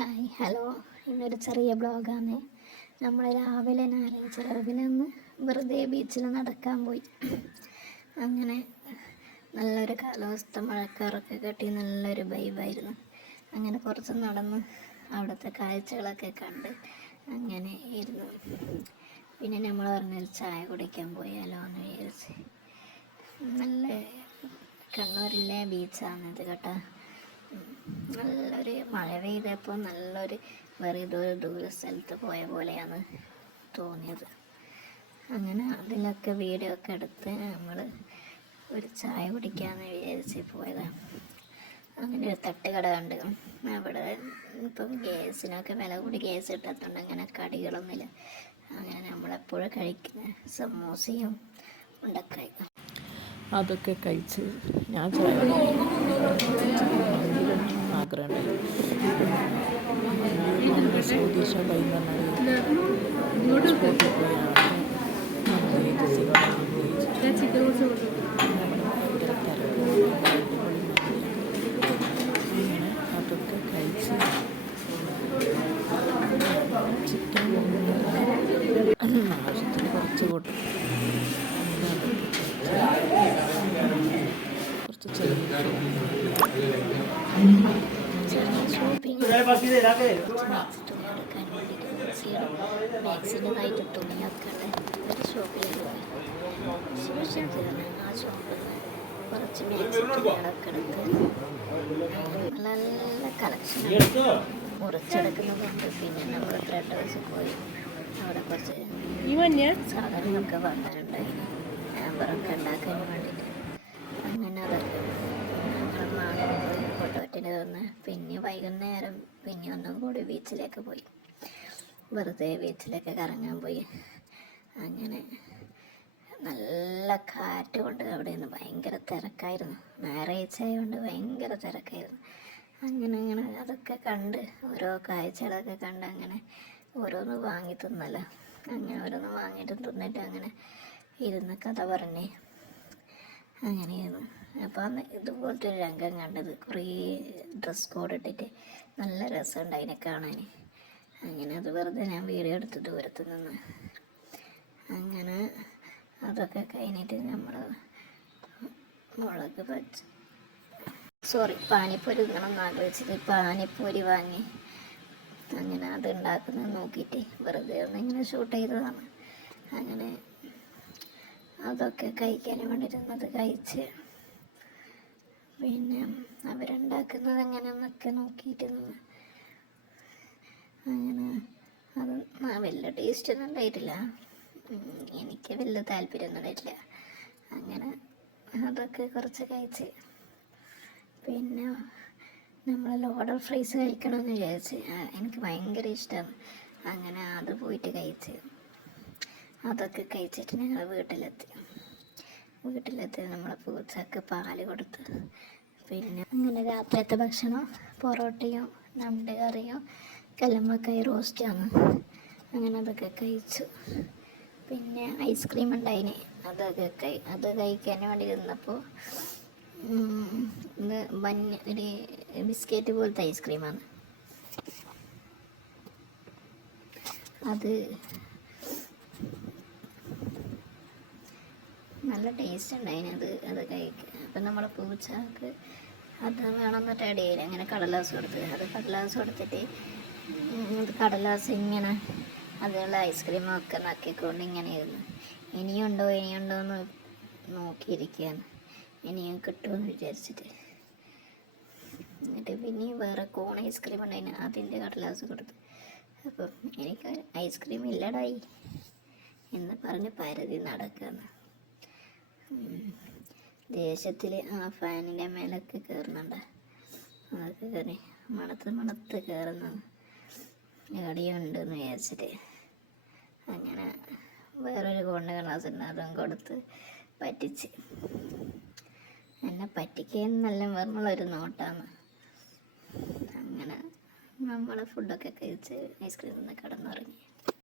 Hi hello, ഇന്നൊരു ചെറിയ ബ്ലോഗാണ്. നമ്മൾ രാവിലെ രാവിലെ ഒന്ന് വെറുതെ ബീച്ചിൽ നടക്കാൻ പോയി. അങ്ങനെ നല്ലൊരു കാലാവസ്ഥ, മഴക്കാറൊക്കെ കെട്ടി നല്ലൊരു വൈബായിരുന്നു. അങ്ങനെ കുറച്ച് നടന്ന് അവിടുത്തെ കാഴ്ചകളൊക്കെ കണ്ട് അങ്ങനെ ഇരുന്നു. പിന്നെ നമ്മൾ പറഞ്ഞൊരു ചായ കുടിക്കാൻ പോയാലോ എന്ന് വിചാരിച്ച്. നല്ല കണ്ണൂരിലെ ബീച്ചാണിത് കേട്ടോ. നല്ലൊരു മഴ പെയ്തപ്പോൾ നല്ലൊരു വേറെ ദൂര സ്ഥലത്ത് പോയ പോലെയാണ് തോന്നിയത്. അങ്ങനെ അതിലൊക്കെ വീഡിയോ ഒക്കെ എടുത്ത് നമ്മൾ ഒരു ചായ കുടിക്കാമെന്ന് വിചാരിച്ച് പോയതാണ്. അങ്ങനെ ഒരു തട്ടുകട കണ്ട്. അവിടെ ഇപ്പം ഗ്യാസിനൊക്കെ വില കൂടി, ഗ്യാസ് കിട്ടാത്തതുകൊണ്ട് അങ്ങനെ കടികളൊന്നുമില്ല. അങ്ങനെ നമ്മളെപ്പോഴും കഴിക്കുന്ന സമൂസയും ഉണ്ടക്കായി അതൊക്കെ കഴിച്ച് ഞാൻ ചായ ആഗ്രഹമുണ്ടായി. സ്വദേശ ബൈന്നാണ് സ്പോട്ടിൽ പോയാണ് അങ്ങനെ അതൊക്കെ കഴിച്ച് ചിക്കൻ ആവശ്യത്തിന് കുറച്ച് കൂട്ടും. കുറച്ച് ചെറിയ മാക്സിൻ്റെതായിട്ട് തുണിയൊക്കെ ഒരു ഷോപ്പിലേക്ക് പോയി. ശേഷം ആ ഷോപ്പിൽ നിന്ന് കുറച്ച് മാക്സി തുണികളൊക്കെ എടുത്ത് നല്ല കളക്ഷൻ മുറിച്ചെടുക്കുന്നതുണ്ട്. പിന്നെ നമ്മൾ ത്രെഡ് ഹൗസിൽ പോയി അവിടെ കുറച്ച് സാധനങ്ങളൊക്കെ വാങ്ങാനുണ്ടായി, ആമ്പറൊക്കെ ഉണ്ടാക്കാൻ വേണ്ടിയിട്ട്. അങ്ങനെ അതൊക്കെ ഫോട്ടോറ്റിന് തന്ന് പിന്നെ വൈകുന്നേരം പിന്നെ ഒന്നും കൂടി ബീച്ചിലേക്ക് പോയി. വെറുതെ ബീച്ചിലൊക്കെ കറങ്ങാൻ പോയി. അങ്ങനെ നല്ല കാറ്റ് കൊണ്ട് അവിടെ നിന്ന് ഭയങ്കര തിരക്കായിരുന്നു. ഞായറാഴ്ച ആയതുകൊണ്ട് ഭയങ്കര തിരക്കായിരുന്നു. അങ്ങനെ അതൊക്കെ കണ്ട് ഓരോ കാഴ്ചകളൊക്കെ കണ്ട് അങ്ങനെ ഓരോന്ന് വാങ്ങി തിന്നല്ലോ. അങ്ങനെ ഓരോന്ന് വാങ്ങിയിട്ട് തിന്നിട്ട് അങ്ങനെ ഇരുന്ന് കഥ പറഞ്ഞ് അങ്ങനെയായിരുന്നു. അപ്പോൾ അന്ന് ഇതുപോലത്തെ ഒരു രംഗം കണ്ടത്. കുറേ ഡ്രസ് കോഡ് ഇട്ടിട്ട് നല്ല രസമുണ്ട് അതിനെ കാണാൻ. അങ്ങനെ അത് വെറുതെ ഞാൻ വീഡിയോ എടുത്ത് ദൂരത്ത് നിന്ന്. അങ്ങനെ അതൊക്കെ കഴിഞ്ഞിട്ട് നമ്മൾ പാനിപ്പൂരി തിന്നണമെന്ന് ആഗ്രഹിച്ചിട്ട് പാനിപ്പൂരി വാങ്ങി. അങ്ങനെ അത് ഉണ്ടാക്കുന്നത് നോക്കിയിട്ട് വെറുതെ ഒന്നിങ്ങനെ ഷൂട്ട് ചെയ്തതാണ്. അങ്ങനെ അതൊക്കെ കഴിക്കാൻ വേണ്ടിയിരുന്നത് കഴിച്ച് പിന്നെ അവരുണ്ടാക്കുന്നത് എങ്ങനെയെന്നൊക്കെ നോക്കിയിട്ട് നിന്ന്. അങ്ങനെ അത് വലിയ ടേസ്റ്റൊന്നും ഉണ്ടായിട്ടില്ല, എനിക്ക് വലിയ താല്പര്യമൊന്നും ഉണ്ടായിട്ടില്ല. അങ്ങനെ അതൊക്കെ കുറച്ച് കഴിച്ച് പിന്നെ നമ്മൾ ലോഡർ ഫ്രൈസ് കഴിക്കണമെന്ന് വിചാരിച്ച്. എനിക്ക് ഭയങ്കര ഇഷ്ടമാണ്. അങ്ങനെ അത് പോയിട്ട് കഴിച്ച് അതൊക്കെ കഴിച്ചിട്ട് ഞങ്ങൾ വീട്ടിലെത്തി നമ്മളെ പൂച്ചക്ക് പാല് കൊടുത്ത്. പിന്നെ അങ്ങനെ രാത്രിയത്തെ ഭക്ഷണം പൊറോട്ടയും നമ്മുടെ കറിയും കല്ലുമ്മക്കായ റോസ്റ്റാണ്. അങ്ങനെ അതൊക്കെ കഴിച്ചു. പിന്നെ ഐസ്ക്രീം ഉണ്ടായിന്, അത് കഴിക്കാൻ വേണ്ടി ഇരുന്നപ്പോൾ ഇത് ഒരു ബിസ്ക്കറ്റ് പോലത്തെ ഐസ്ക്രീമാണ്. അത് നല്ല ടേസ്റ്റ് ഉണ്ടായിന്. അത് കഴിക്കുക. അപ്പം നമ്മളെ പൂച്ചക്ക് അത് വേണമെന്നിട്ട് ഇടയിൽ അങ്ങനെ കടലാസ് കൊടുത്ത്, അത് കടലാസ് കൊടുത്തിട്ട് കടലാസ് ഇങ്ങനെ അതിലുള്ള ഐസ്ക്രീമൊക്കെ നക്കിക്കൊണ്ട് ഇങ്ങനെ ഇരുന്നു. ഇനിയുണ്ടോ എന്ന് നോക്കിയിരിക്കുകയാണ്, ഇനിയും കിട്ടുമെന്ന് വിചാരിച്ചിട്ട്. എന്നിട്ട് പിന്നെയും വേറെ കോൺ ഐസ്ക്രീം ഉണ്ടായിന്, അതിൻ്റെ കടലാസ് കൊടുത്ത്. അപ്പം എനിക്ക് ഐസ്ക്രീം ഇല്ലടായി എന്ന് പറഞ്ഞ് പരതി നടക്കുകയാണ്. ദേശത്തിൽ ആ ഫാനിൻ്റെ മേലൊക്കെ കയറുന്നുണ്ട്. അതൊക്കെ കയറി മണത്ത് കയറുന്നതാണ്. എവിടെയുണ്ടെന്ന് വിചാരിച്ചിട്ട് അങ്ങനെ വേറൊരു കോണിൻ്റെ ഗ്ലാസ് ഉണ്ട്, അതും കൊടുത്ത് പറ്റിച്ച്. എന്നെ പറ്റിക്കുന്നല്ല പറഞ്ഞുള്ളൊരു നോട്ടാണ്. അങ്ങനെ നമ്മൾ ഫുഡൊക്കെ കഴിച്ച് ഐസ്ക്രീമിൽ നിന്ന് കിടന്നുറങ്ങി.